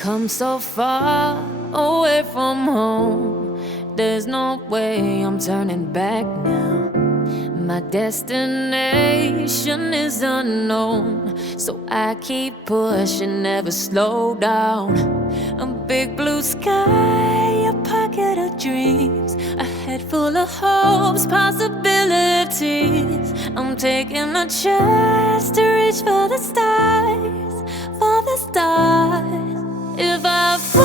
come so far away from home. There's no way I'm turning back now. My destination is unknown, so I keep pushing, never slow down. A big blue sky, a pocket of dreams, a head full of hopes, possibilities. I'm taking a chance to reach for the stars, for the stars. If I fall,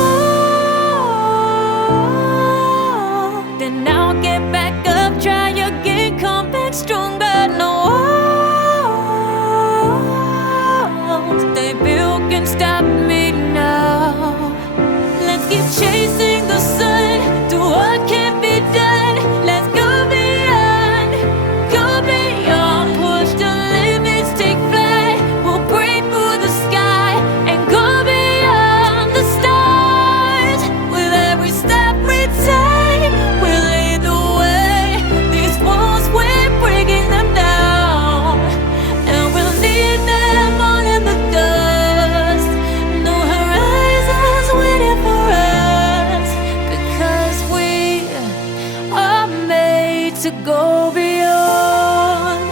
then I'll get back up, try again, come back stronger. No walls they built can stop me now. Let's keep chasing the sun, do what can't be done. Let's go beyond, push the limits, take flight. We'll break through the sky and go beyond the stars. With every step we take, we'll lead the way. These walls, we're breaking them down, and we'll leave them all in the dust. No horizons waiting for us, because we are made to go beyond.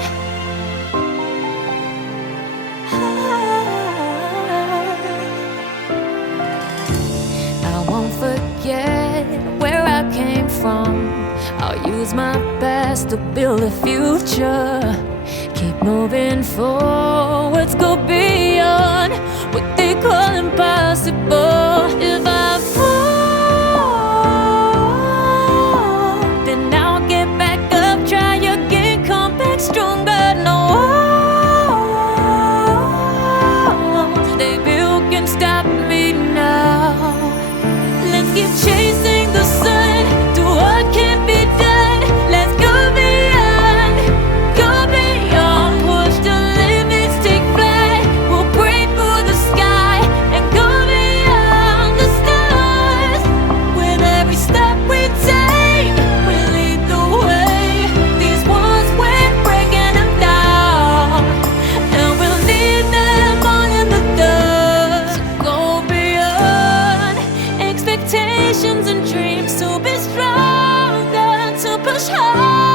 I won't forget where I came from. I'll use my best to build a future. Keep moving forwards, go beyond what they call impossible. If I fall, then I'll get back up, try again, come back stronger. No walls they built can stop me now. Let's keep chasing the sun, do what can't be done. Let's go beyond, push the limits, take flight. We'll break through the sky and go beyond the stars. With every step we take, we lead the way. These walls, we're breaking them down, and we'll leave them all in the dust. Go beyond expectations and dreams, to be stronger, to push hard.